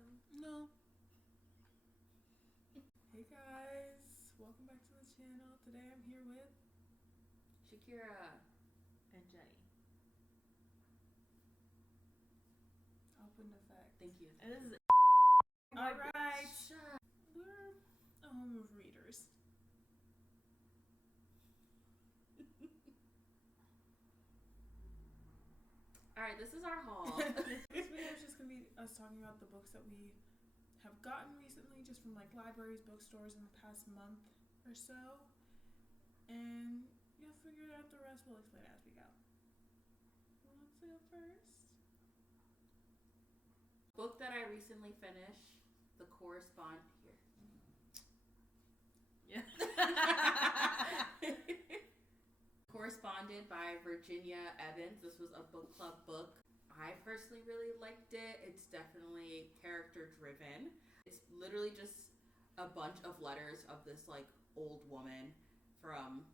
them. No. Hey guys, welcome back to the channel. Today I'm here with Shakira and Jenny. Open effect. Thank you. And this is alright. We're a home of readers. Alright, this is our haul. This video is just gonna be us talking about the books that we have gotten recently, just from like libraries, bookstores in the past month or so. And you'll figure out the rest. We'll explain as we go. Who wants to go first? Book that I recently finished, The Correspond here. Yeah. Corresponded by Virginia Evans. This was a book club book. I personally really liked it. It's definitely character driven. It's literally just a bunch of letters of this like old woman from,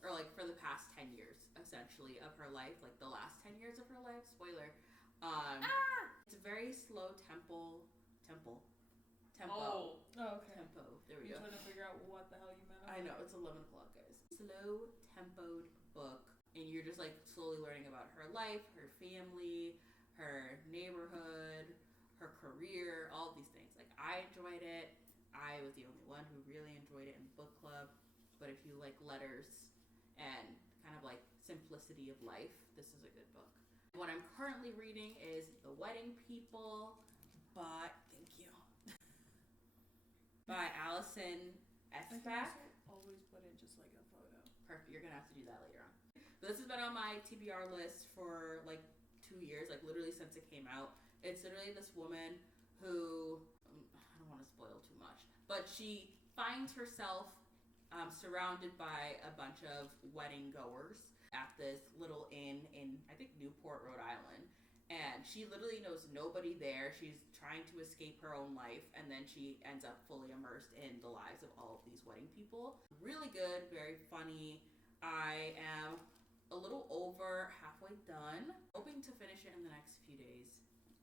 or like for the past 10 years essentially of her life, like the last 10 years of her life. Spoiler. It's a very slow tempo. Oh, okay. Tempo. There we You're go. trying to figure out what the hell you meant. I know, it's 11 o'clock, guys. Slow tempoed book, and you're just like slowly learning about her life, her family, her neighborhood, her career, all of these things. Like, I enjoyed it. I was the only one who really enjoyed it in book club. But if you like letters and kind of like simplicity of life, this is a good book. What I'm currently reading is The Wedding People by, thank you, by Allison Esbach. Always put in just like a photo. Perfect. You're gonna have to do that later on. This has been on my TBR list for like 2 years, like literally since it came out. It's literally this woman who, I don't want to spoil too much, but she finds herself surrounded by a bunch of wedding goers at this little inn in, I think, Newport, Rhode Island. And she literally knows nobody there. She's trying to escape her own life, and then she ends up fully immersed in the lives of all of these wedding people. Really good, very funny. I am a little over halfway done. Hoping to finish it in the next few days.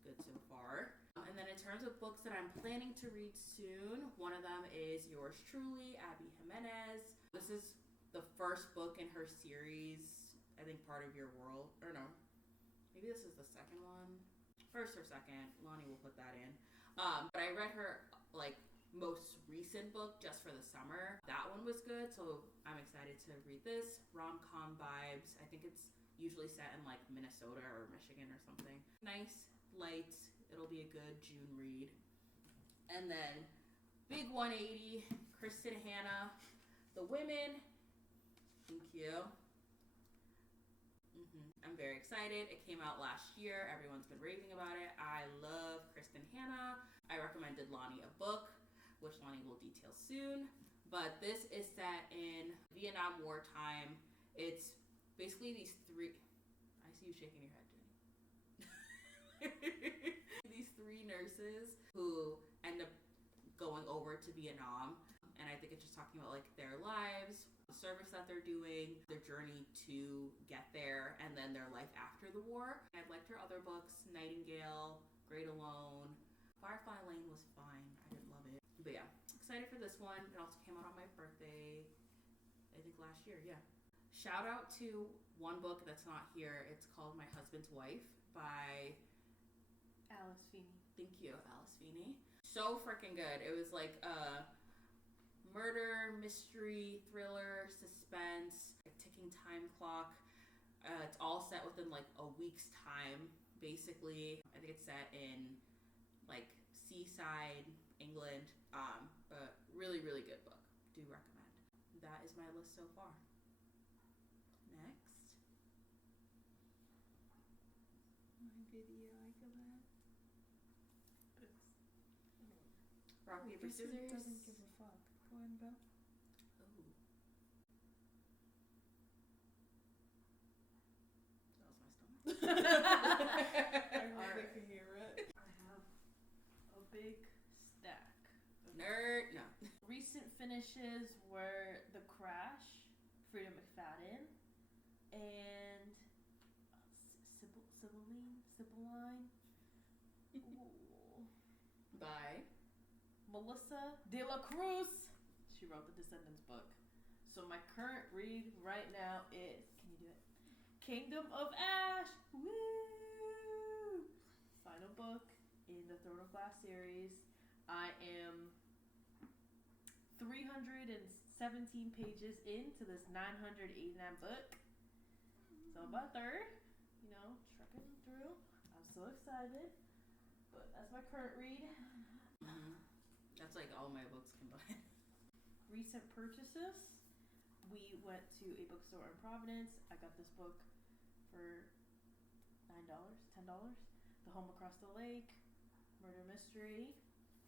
Good so far. And then in terms of books that I'm planning to read soon, one of them is yours truly, Abby Jimenez. This is the first book in her series, I think Part of Your World, or no, maybe this is the second one. First or second, Lonnie will put that in. But I read her like most recent book just for the summer. That one was good, so I'm excited to read this. Rom-com vibes. I think it's usually set in like Minnesota or Michigan or something. Nice, light. It'll be a good June read. And then big 180, Kristen Hanna, The Women. Thank you. I'm very excited. It came out last year. Everyone's been raving about it. I love Kristen Hanna. I recommended Lonnie a book, which Lonnie will detail soon. But this is set in Vietnam wartime. It's basically these three... I see you shaking your head, Jenny. These three nurses who end up going over to Vietnam. And I think it's just talking about like their lives, the service that they're doing, their journey to get there, and then their life after the war. I've liked her other books, Nightingale, Great Alone. Firefly Lane was fine. I didn't love it. But yeah, excited for this one. It also came out on my birthday, I think last year, yeah. Shout out to one book that's not here. It's called My Husband's Wife by Alice Feeney. Thank you, Alice Feeney. So freaking good. It was like a murder, mystery, thriller, suspense, a ticking time clock. It's all set within like a week's time, basically. I think it's set in like seaside England. But really, really good book. Do recommend. That is my list so far. Next. My video, I feel bad. Rock, paper, scissors. Doesn't give a fuck. Go ahead and go. Ooh. That was my stomach. I hope they can hear it. I have a big stack. Nerd. No. Recent finishes were The Crash, Frida McFadden, and Sibylline. By Melissa de la Cruz. She wrote the Descendants book. So my current read right now is, can you do it? Kingdom of Ash. Woo! Final book in the Throne of Glass series. I am 317 pages into this 989 book. So about a third, trucking through. I'm so excited. But that's my current read. Mm-hmm. That's like all my books combined. Recent purchases. We went to a bookstore in Providence. I got this book for $9, $10. The Home Across the Lake, murder mystery.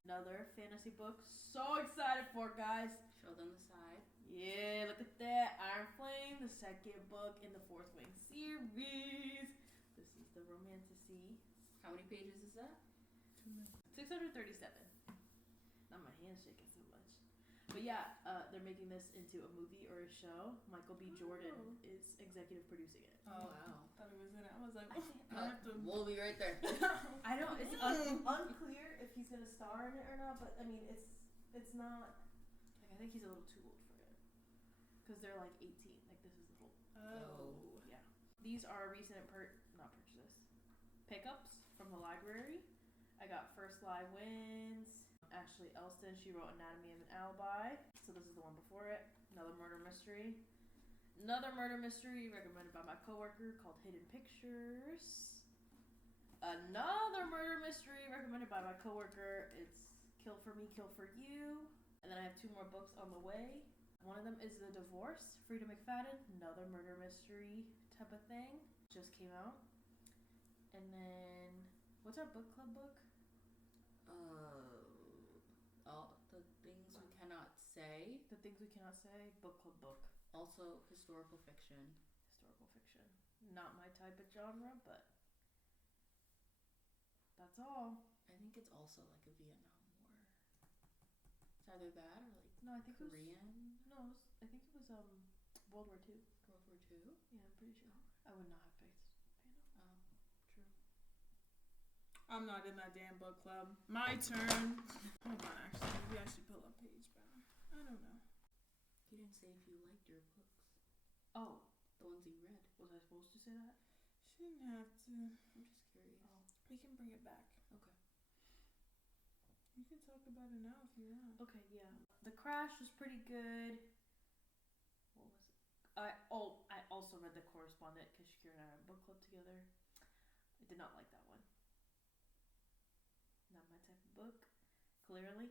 Another fantasy book. So excited for, guys. Show them the side. Yeah, look at that. Iron Flame, the second book in the Fourth Wing series. This is the Romantasy. How many pages is that? 637. Not my hands shaking so much. But yeah, they're making this into a movie or a show. Michael B. Jordan is executive producing it. Oh, wow. Thought it was in it. I was like, I have to... We'll be right there. I don't. It's unclear if he's gonna star in it or not. But I mean, it's not. Like, I think he's a little too old for it because they're like 18. Like this is little. Oh. Yeah. These are recent not purchases. Pickups from the library. I got First Live Wins. Ashley Elston, she wrote Anatomy of an Alibi. So this is the one before it. Another murder mystery. Another murder mystery recommended by my coworker called Hidden Pictures. Another murder mystery recommended by my coworker. It's Kill for Me, Kill for You. And then I have 2 more books on the way. One of them is The Divorce, Frida McFadden. Another murder mystery type of thing. Just came out. And then, what's our book club book? All the things we cannot say. The Things We Cannot Say. Book club book. Also historical fiction. Historical fiction. Not my type of genre, but that's all. I think it's also like a Vietnam War. It's either that or like No, I think Korean. I think it was World War II. World War II? Yeah, I'm pretty sure. I would not have picked Vietnam. Oh, true. I'm not in that damn book club. My turn. Hold on, actually. Maybe I should pull up page bound. I don't know. You didn't say if you liked your books. Oh. The ones you read. Was I supposed to say that? Shouldn't have to. I'm just curious. Oh. We can bring it back. Okay. You can talk about it now if you want. Okay, yeah. The Crash was pretty good. What was it? I also read The Correspondent because Shakira and I are in book club together. I did not like that one. Not my type of book, clearly.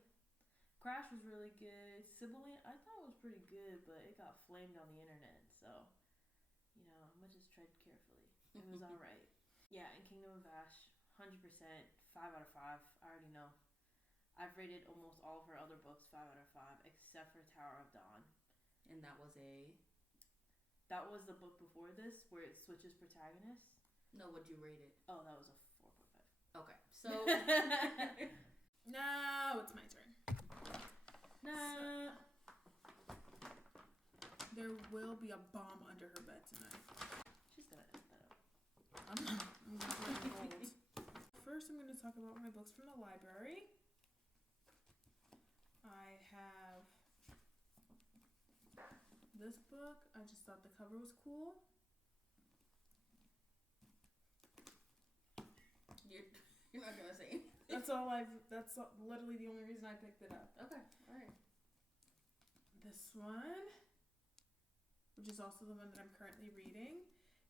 Crash was really good. Sibilant, I thought it was pretty good, but it got flamed on the internet, so, I'm gonna just tread carefully. It was alright. Yeah, and Kingdom of Ash, 100%, 5 out of 5. I already know. I've rated almost all of her other books 5 out of 5, except for Tower of Dawn. And that was the book before this, where it switches protagonists. No, what'd you rate it? Oh, that was a 4.5. Okay, so... Now it's my turn. Nah. There will be a bomb under her bed tonight. She's gonna edit that out. I'm just letting hold. First, I'm going to talk about my books from the library. I have this book. I just thought the cover was cool. You're not gonna say anything. That's literally the only reason I picked it up. Okay, alright. This one, which is also the one that I'm currently reading,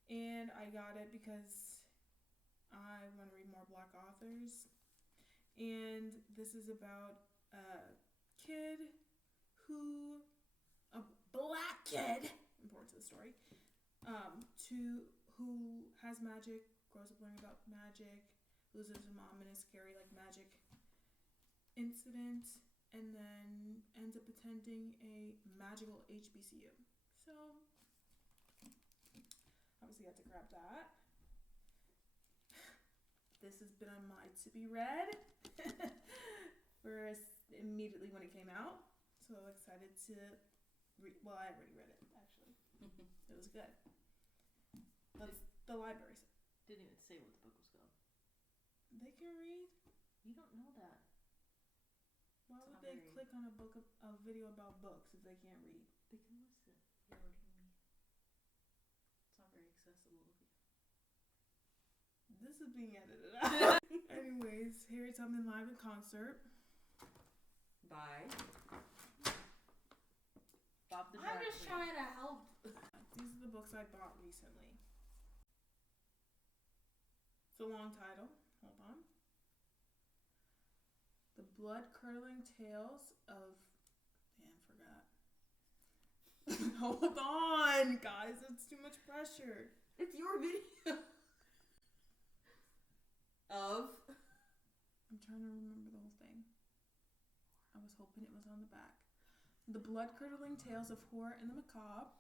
and I got it because I want to read more Black authors. And this is about a black kid, important to the story, who has magic, grows up learning about magic, loses his mom in a scary magic incident, and then ends up attending a magical HBCU. So obviously I had to grab that. This has been on my to be read for immediately when it came out. So excited to read. Well, I already read it actually. It was good. The library Didn't even say what the book was called. They can read. You don't know that. Why It's would not they very- click on a video about books if they can't read? They can listen. Yeah, what do you mean? It's not very accessible of you. This is being edited out. Anyways, Harriet Tubman live in concert. Bye. Bob the I'm Drag just Queen. trying to help. These are the books I bought recently. It's a long title. Hold on. The Blood-Curdling Tales of... Damn, forgot. Hold on, guys. It's too much pressure. It's your video. Of. I'm trying to remember the whole thing. I was hoping it was on the back. The Blood-Curdling Tales of Horror and the Macabre,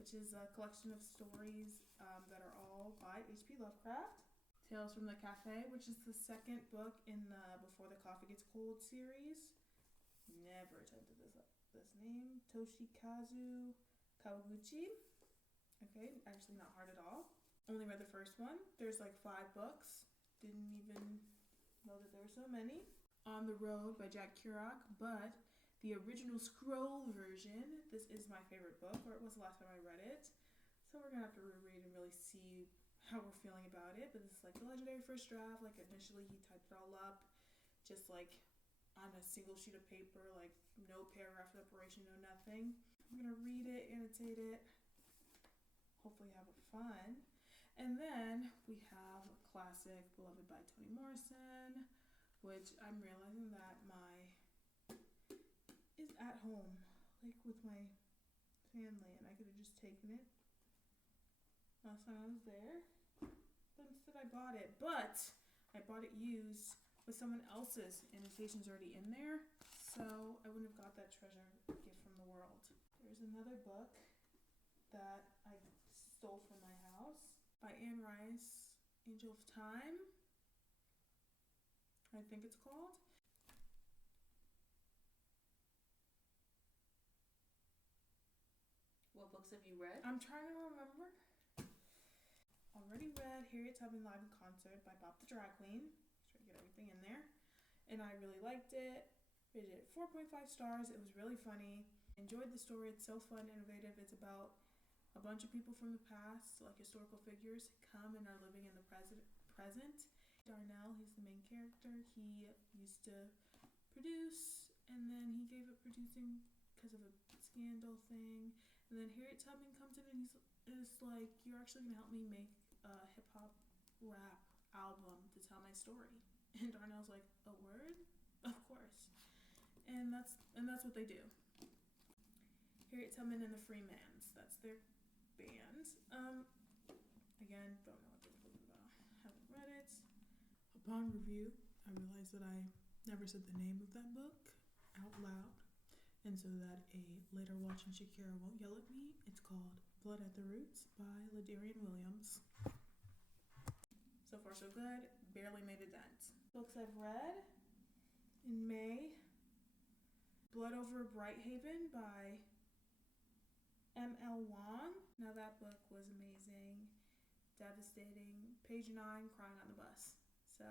which is a collection of stories that are all by H.P. Lovecraft. Tales from the Cafe, which is the second book in the Before the Coffee Gets Cold series. Never attempted this name. Toshikazu Kawaguchi. Okay, actually not hard at all. Only read the first one. There's like 5 books. Didn't even know that there were so many. On the Road by Jack Kerouac, but the original scroll version, this is my favorite book, or it was the last time I read it. So we're gonna have to reread and really see how we're feeling about it. But this is like the legendary first draft. Like initially he typed it all up, just like on a single sheet of paper, like no paragraph separation, no nothing. I'm gonna read it, annotate it, hopefully have fun. And then we have a classic, Beloved by Toni Morrison, which I'm realizing that is at home, like with my family, and I could have just taken it last time I was there. But instead I bought it. But I bought it used with someone else's annotations already in there, so I wouldn't have got that treasure gift from the world. There's another book that I stole from my house by Anne Rice, Angel of Time, I think it's called. What books have you read? I'm trying to remember. Already read Harriet Tubman Live in Concert by Bob the Drag Queen. Try to get everything in there. And I really liked it. Rated it 4.5 stars. It was really funny. Enjoyed the story. It's so fun, innovative. It's about a bunch of people from the past, like historical figures, come and are living in the present. Darnell, he's the main character. He used to produce, and then he gave up producing because of a scandal thing. And then Harriet Tubman comes in and is like, you're actually gonna help me make a hip hop rap album to tell my story. And Darnell's like, a word? Of course. And that's what they do. Harriet Tubman and the Freemans. That's their band. Again, don't know what this book is about. Haven't read it. Upon review, I realized that I never said the name of that book out loud. And so that a later watching Shakira won't yell at me, it's called Blood at the Roots by Ladarian Williams. So far so good, barely made a dent. Books I've read in May, Blood Over Brighthaven by M.L. Wong. Now that book was amazing, devastating. Page 9, crying on the bus. So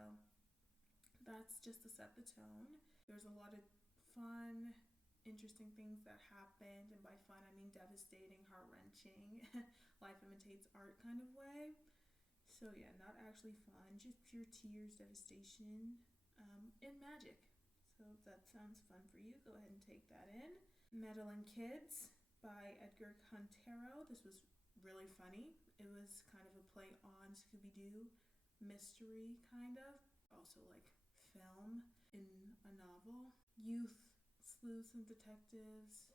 that's just to set the tone. There's a lot of fun, interesting things that happened, and by fun I mean devastating, heart-wrenching, life imitates art kind of way. So yeah, not actually fun, just pure tears, devastation, and magic. So if that sounds fun for you, go ahead and take that in. Meddling Kids by Edgar Huntero. This was really funny. It was kind of a play on Scooby-Doo mystery, kind of. Also like film in a novel. Youth sleuths and detectives,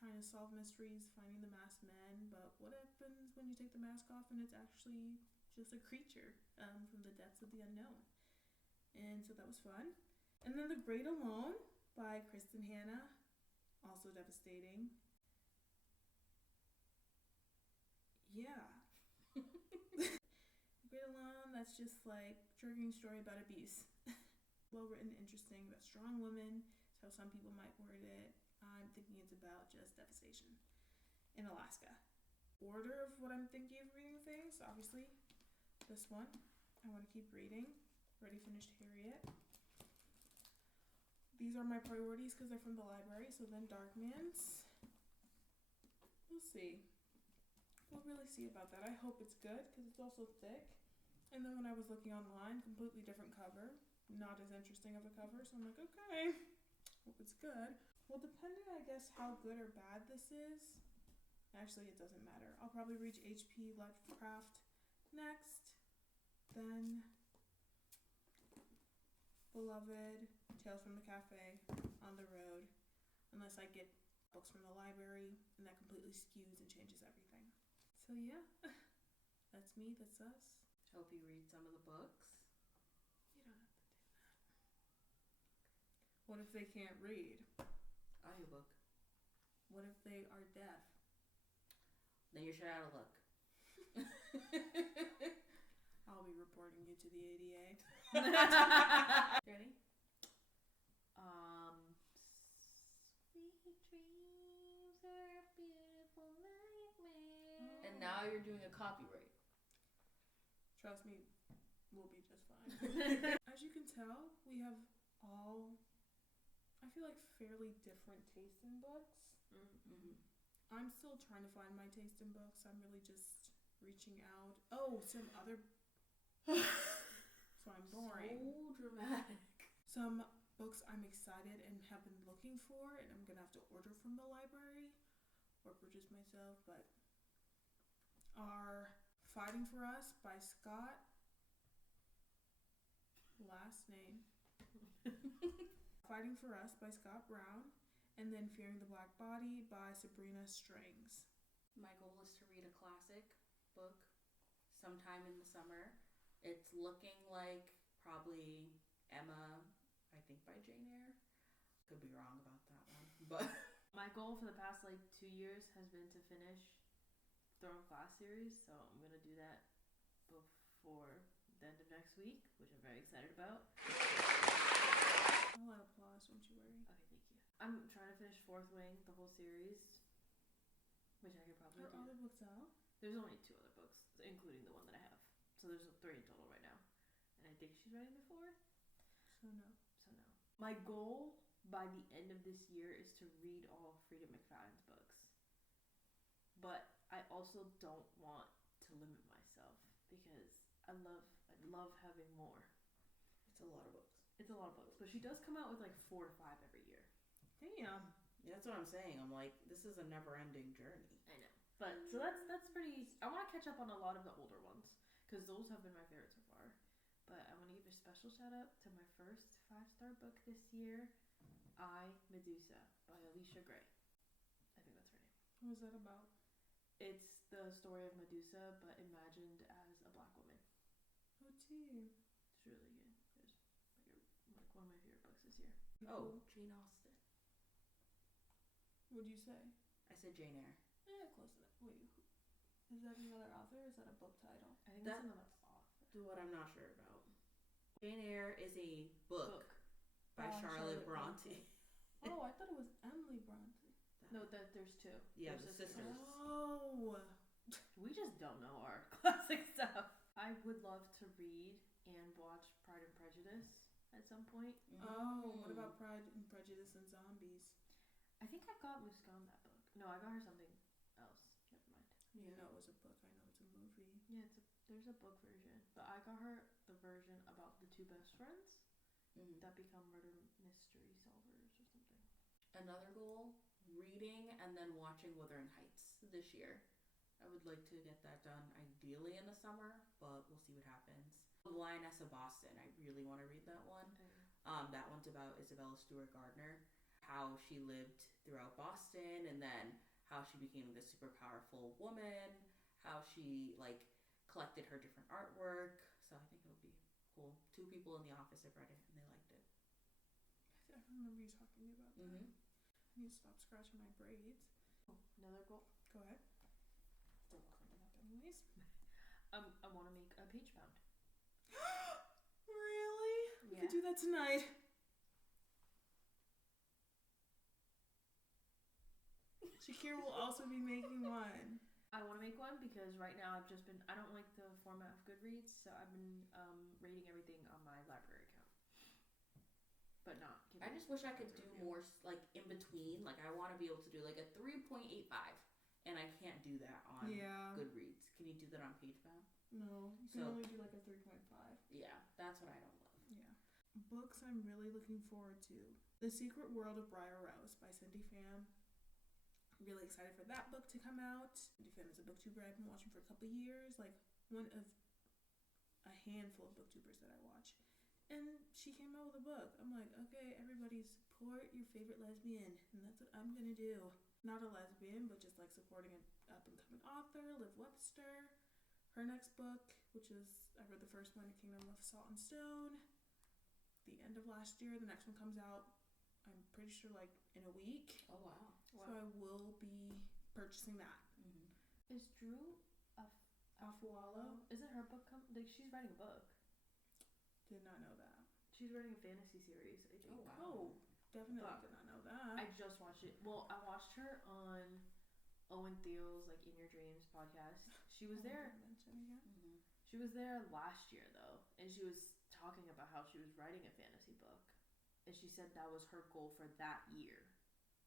trying to solve mysteries, finding the masked men, but what happens when you take the mask off and it's actually just a creature from the depths of the unknown? And so that was fun. And then The Great Alone by Kristen Hanna, also devastating. Yeah. Great Alone, that's just like triggering story about abuse. Well written, interesting, but strong woman, is how some people might word it. I'm thinking it's about just devastation in Alaska. Order of what I'm thinking of reading things, obviously this one I want to keep reading. Already finished Harriet. these are my priorities because they're from the library. So then Darkman's. We'll see. We'll really see about that. I hope it's good because it's also thick. And then when I was looking online, completely different cover. Not as interesting of a cover. So I'm like, okay, hope it's good. Well, depending, I guess, how good or bad this is. Actually, it doesn't matter. I'll probably reach H.P. Lovecraft next. Then Beloved, Tales from the Cafe, On the Road. Unless I get books from the library, and that completely skews and changes everything. So yeah, that's me, that's us. Hope you read some of the books. You don't have to do that. What if they can't read? Audiobook. What if they are deaf? Then you're shut out of luck. I'll be reporting you to the ADA. Ready? Sweet dreams are beautiful nightmares. And now you're doing a copyright. Trust me, we'll be just fine. As you can tell, we have all, I feel like, fairly different taste in books. Mm-hmm. I'm still trying to find my taste in books. I'm really just reaching out. Oh, some other. So I'm boring. So dramatic. Some books I'm excited and have been looking for, and I'm gonna have to order from the library or purchase myself, but are Fighting for Us by Scott. Last name. Fighting for Us by Scott Brown. And then Fearing the Black Body by Sabrina Strings. My goal is to read a classic book sometime in the summer. It's looking like probably Emma, I think by Jane Eyre. Could be wrong about that one. But my goal for the past 2 years has been to finish Throne of Glass series, so I'm going to do that before the end of next week, which I'm very excited about. I'll let applause, don't you worry. Okay, thank you. I'm trying to finish Fourth Wing, the whole series, which I could probably do. Are other books out? There's only 2 other books, including the one that I have. So there's 3 in total right now. And I think she's writing the 4th. So no. My goal by the end of this year is to read all of Freida McFadden's books. But I also don't want to limit myself because I love having more. it's a lot of books. It's a lot of books. But she does come out with 4 to 5 every year. Damn. That's what I'm saying. I'm like, this is a never-ending journey. I know. But so that's pretty. I want to catch up on a lot of the older ones because those have been my favorite so far. But I want to give a special shout out to my first 5-star book this year, I, Medusa by Alicia Gray. I think that's her name. What was that about? It's the story of Medusa, but imagined as a black woman. Oh, gee. It's really good. It's one of my favorite books this year. Oh, Jane Austen. What'd you say? I said Jane Eyre. Yeah, close enough. Wait, is that another author or is that a book title? I think that's another author. What I'm not sure about. Jane Eyre is a book by Charlotte Bronte. Oh, I thought it was Emily Bronte. No, there's 2. Yeah, They're the sisters. Oh. We just don't know our classic stuff. I would love to read and watch Pride and Prejudice at some point. Oh, what about Pride and Prejudice and Zombies? I think I got Miss Gone that book. No, I got her something else. Never mind. You know it was a book. I know it's a movie. Yeah, there's a book version. But I got her the version about the 2 best friends that become murder mystery solvers or something. Another goal, reading and then watching Wuthering Heights this year. I would like to get that done ideally in the summer, but we'll see what happens. The Lioness of Boston. I really want to read that one. That one's about Isabella Stewart Gardner, how she lived throughout Boston, and then how she became this super powerful woman, how she collected her different artwork. So I think it'll be cool. 2 people in the office have read it and they liked it. I remember you talking about that. I need to stop scratching my braids. Oh, another goal. Go ahead. Still cleaning up anyways. I want to make a page bound. Really? We Yeah. could do that tonight. Shakir will also be making one. I want to make one because right now I don't like the format of Goodreads, so I've been rating everything on my library account. but not. I just wish I could do more, like, in between. Like, I want to be able to do, like, a 3.85. And I can't do that on Goodreads. Can you do that on PageFab? No, you can only do, like, a 3.5. Yeah, that's what I don't love. Yeah. Books I'm really looking forward to. The Secret World of Briar Rose by Cindy Pham. Really excited for that book to come out. Cindy Pham is a booktuber I've been watching for a couple years. Like, one of a handful of booktubers that I watch. And she came out with a book. I'm like, okay, everybody support your favorite lesbian. And that's what I'm going to do. Not a lesbian, but just, like, supporting an up-and-coming author, Liv Webster. Her next book, which is, I read the first one, Kingdom of Salt and Stone, the end of last year. The next one comes out, I'm pretty sure, like, in a week. Oh, wow. So I will be purchasing that. Is Drew Afualo? Isn't her book like, she's writing a book. Did not know that. She's writing a fantasy series, I think. Oh, wow. Oh, definitely did not know that. I just watched it. Well, I watched her on Owen Theo's, like, In Your Dreams podcast. She was there. She was there last year, though, and she was talking about how she was writing a fantasy book, and she said that was her goal for that year.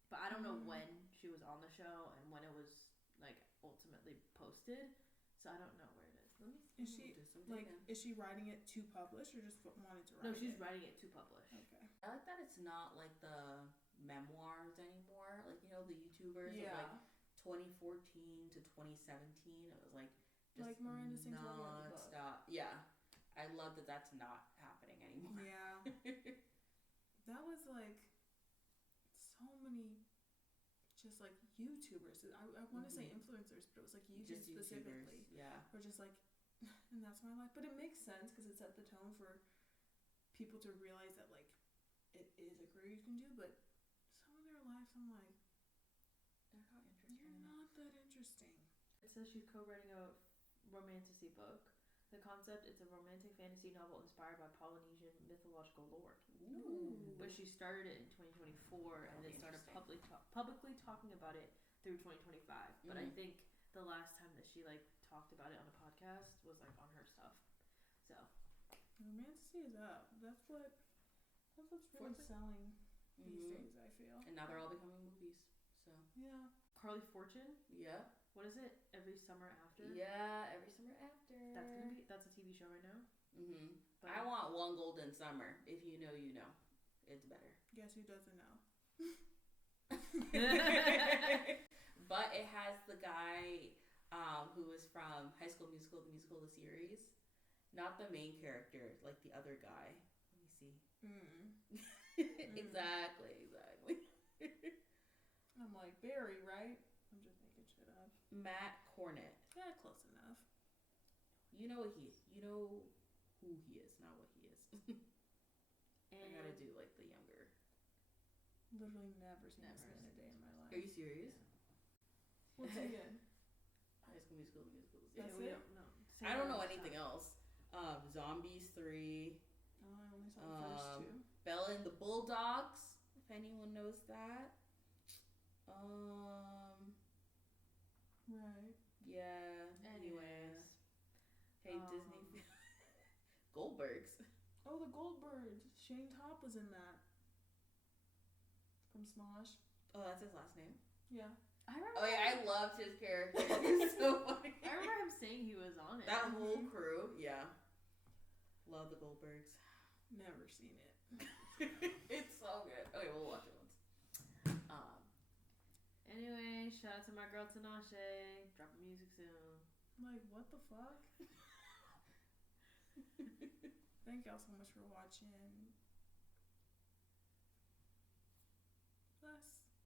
But I don't know when she was on the show and when it was, like, ultimately posted, so I don't know where it is. Let me see. Is she is she writing it to publish or just wanted to write it? No, she's writing it to publish. Okay. I like that it's not like the memoirs anymore. Like, you know, the YouTubers of, like, 2014 to 2017. It was like just like Miranda Sings non-stop. Yeah, I love that that's not happening anymore. Yeah, that was like so many, just like YouTubers. I want to say influencers, but it was like YouTube just specifically. YouTubers, yeah. Or just like, and that's my life. But it makes sense because it set the tone for people to realize that, like, it is a career you can do. But some of their lives, I'm like, They're not interesting. you're not that interesting. It says she's co-writing a romantasy book. The concept, it's a romantic fantasy novel inspired by Polynesian mythological lore. Ooh. But she started it in 2024 and then started publicly talking about it through 2025. But I think the last time that she, like, talked about it on a podcast was, like, on her stuff. So Romantasy is up. That's what's really selling these days, I feel. And now they're all becoming movies. So Yeah. Carly Fortune, yeah. what is it? Every Summer After? Yeah, Every Summer After. That's a TV show right now. But I want One Golden Summer. If you know, you know. It's better. Guess who doesn't know? But it has the guy who was from High School Musical, the musical, the series. Not the main character, like the other guy. Let me see. Exactly. I'm like, Barry, right? I'm just making shit up. Matt Cornett. Yeah, close enough. You know what he is. You know who he is, not what he is. I gotta do, like, the younger. Literally never seen this man a day in my life. Are you serious? What's he in? High School Musical, the musical. The That's series. it? I don't know anything else. Zombies 3. Oh, I only saw the first two. Bella and the Bulldogs, if anyone knows that. Right. Yeah. Anyways. Hey, Disney. Goldbergs. Oh, the Goldbergs. Shane Topp was in that. From Smosh. Oh, that's his last name? Yeah. I remember. Oh, yeah, I loved his character. He's so funny. I remember him saying he was on it. That whole crew, yeah. Love the Goldbergs. Never seen it. It's so good. Okay, we'll watch it once. Anyway, shout out to my girl Tinashe. Dropping music soon. I'm like, what the fuck? Thank y'all so much for watching.